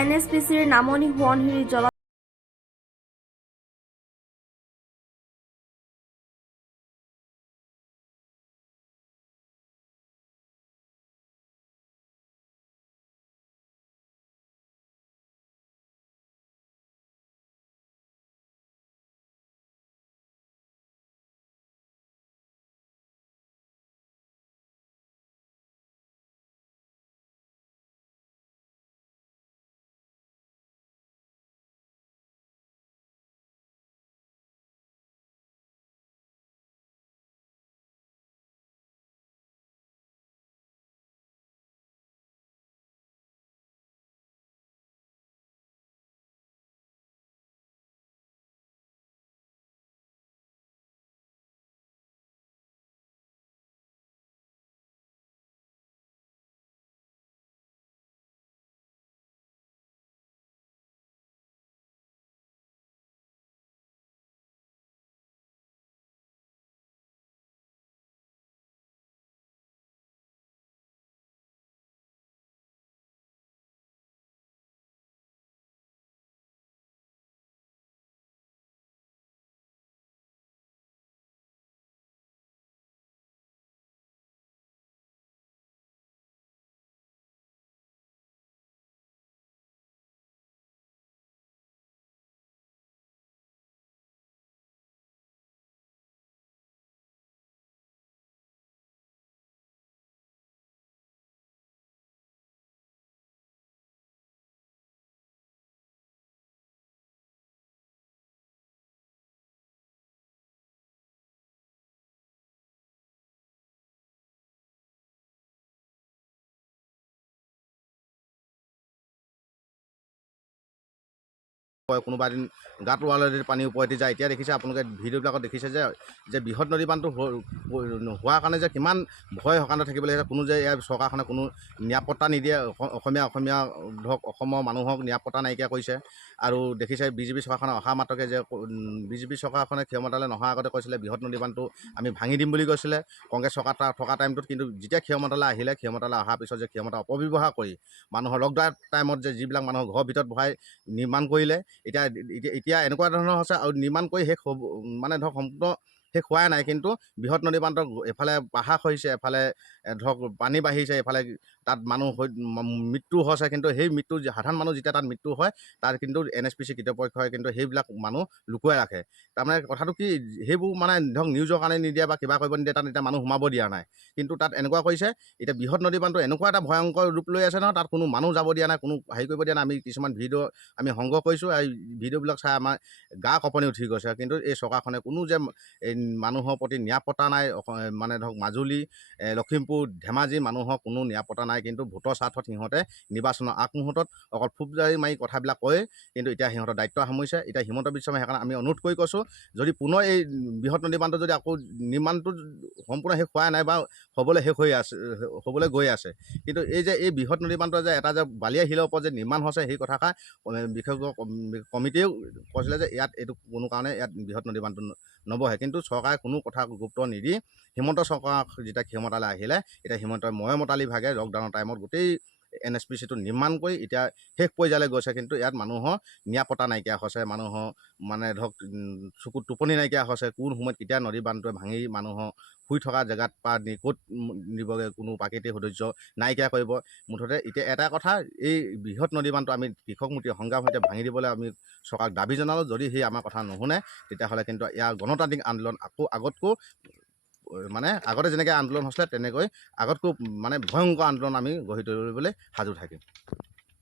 এনএসপিচিৰ নামনি সোৱণশিৰি জল কোনোবা দিন গাঁত ৱালেদি পানী ওপৰেদি যায়। এতিয়া দেখিছে আপোনালোকে ভিডিঅ'বিলাকত দেখিছে যে বৃহৎ নদী বান্ধটো হোৱাৰ কাৰণে যে কিমান ভয় সকান্ত থাকিব লাগিছে। কোনো যে ইয়াৰ চৰকাৰখনে কোনো নিৰাপত্তা নিদিয়ে। অসমীয়া ধৰক অসমৰ মানুহক নিৰাপত্তা নাইকিয়া কৰিছে। আৰু দেখিছে বিজেপি চৰকাৰখনে অহা মাত্ৰকে যে বিজেপি চৰকাৰখনে ক্ষমতালৈ নহাৰ আগতে কৈছিলে বৃহৎ নদী বান্ধটো আমি ভাঙি দিম বুলি কৈছিলে কংগ্ৰেছ চৰকাৰ থকা টাইমটোত। কিন্তু যেতিয়া ক্ষমতালৈ আহিলে, ক্ষমতালৈ অহাৰ পিছত যে ক্ষমতা অপব্যৱহাৰ কৰি মানুহৰ লকডাউন টাইমত যে যিবিলাক মানুহৰ ঘৰৰ ভিতৰত বহাই নিৰ্মাণ কৰিলে, এতিয়া এনেকুৱা ধৰণৰ হৈছে। আৰু নিৰ্মাণ কৰি শেষ হ'ব মানে ধৰক সম্পূৰ্ণ শেষ হোৱাই নাই। কিন্তু বৃহৎ নদী বান্ধৰ এফালে পাহাৰ খহিছে, এফালে ধৰক পানী বাঢ়িছে, এফালে তাত মানুহ মৃত্যু হৈছে। কিন্তু সেই মৃত্যু সাধাৰণ মানুহ যেতিয়া তাত মৃত্যু হয়, তাত কিন্তু NSPC কৰ্তৃপক্ষই কিন্তু সেইবিলাক মানুহ লুকুৱাই ৰাখে। তাৰমানে কথাটো কি, সেইবোৰ মানে ধৰক নিউজৰ কাৰণে নিদিয়ে বা কিবা কৰিব নিদিয়ে, তাত এতিয়া মানুহ সোমাব দিয়া নাই। কিন্তু তাত এনেকুৱা কৰিছে, এতিয়া বৃহৎ নদী বান্ধটো এনেকুৱা এটা ভয়ংকৰ ৰূপ লৈ আছে নহয়, তাত কোনো মানুহ যাব দিয়া নাই, কোনো হেৰি কৰিব দিয়া নাই। আমি কিছুমান ভিডিঅ' আমি সংগ্ৰহ কৰিছোঁ। এই ভিডিঅ'বিলাক চাই আমাৰ গা কঁপনি উঠি গৈছে। কিন্তু এই চৰকাৰখনে কোনো যে এই মানুহৰ প্ৰতি নিৰাপত্তা নাই। মানে ধৰক মাজুলী, লখিমপুৰ, ধেমাজি মানুহৰ কোনো নিৰাপত্তা নাই। কিন্তু ভোটৰ স্বাৰ্থত সিহঁতে নিৰ্বাচনৰ আগমুহূৰ্তত অকল ফুটজাৰি মাৰি কথাবিলাক কয়। কিন্তু এতিয়া সিহঁতৰ দায়িত্ব সামৰিছে। এতিয়া হিমন্ত বিশ্ব শৰ্মাই সেইকাৰণে আমি অনুৰোধ কৰি কৈছোঁ, যদি পুনৰ এই বৃহৎ নদী বান্ধটো যদি আকৌ নিৰ্মাণটো সম্পূৰ্ণ শেষ হোৱাই নাই বা হ'বলৈ শেষ হৈ আছে, হ'বলৈ গৈ আছে। কিন্তু এই যে এই বৃহৎ নদী বান্ধৰ যে এটা যে বালিয়া শিলৰ ওপৰত যে নিৰ্মাণ হৈছে, সেই কথাষাৰ বিশেষজ্ঞ কমিটিয়েও কৈছিলে যে ইয়াত এইটো কোনো কাৰণে ইয়াত বৃহৎ নদী বান্ধটো নবহে। কিন্তু চৰকাৰে কোনো কথা গুৰুত্ব নিদি হিমন্ত চৰকাৰ যেতিয়া ক্ষমতালৈ আহিলে, এতিয়া হিমন্তই মতালি ভাগে লকডাউনৰ টাইমত গোটেই NSPCটো নিৰ্মাণ কৰি এতিয়া শেষ পৰ্যায়লৈ গৈছে। কিন্তু ইয়াত মানুহৰ নিৰাপত্তা নাইকিয়া হৈছে। মানুহৰ মানে ধৰক চকুত টোপনি নাইকিয়া হৈছে। কোন সময়ত কেতিয়া নদী বান্ধটোৱে ভাঙি মানুহৰ শুই থকা জেগাত পৰা নি ক'ত নিবগৈ, কোনো প্ৰাকৃতিক সৌন্দৰ্য নাইকিয়া কৰিব। মুঠতে এতিয়া এটা কথা, এই বৃহৎ নদী বান্ধটো আমি কৃষক মুক্তি সংগ্ৰাম সৈতে ভাঙি দিবলৈ আমি চৰকাৰক দাবী জনালোঁ। যদি সেই আমাৰ কথা নুশুনে, তেতিয়াহ'লে কিন্তু ইয়াৰ গণতান্ত্ৰিক আন্দোলন আগতকৈ মানে আগতে যেনেকৈ আন্দোলন হৈছিলে, তেনেকৈ আগতকৈ মানে ভয়ংকৰ আন্দোলন আমি গঢ়ি তুলিবলৈ সাজু থাকিম।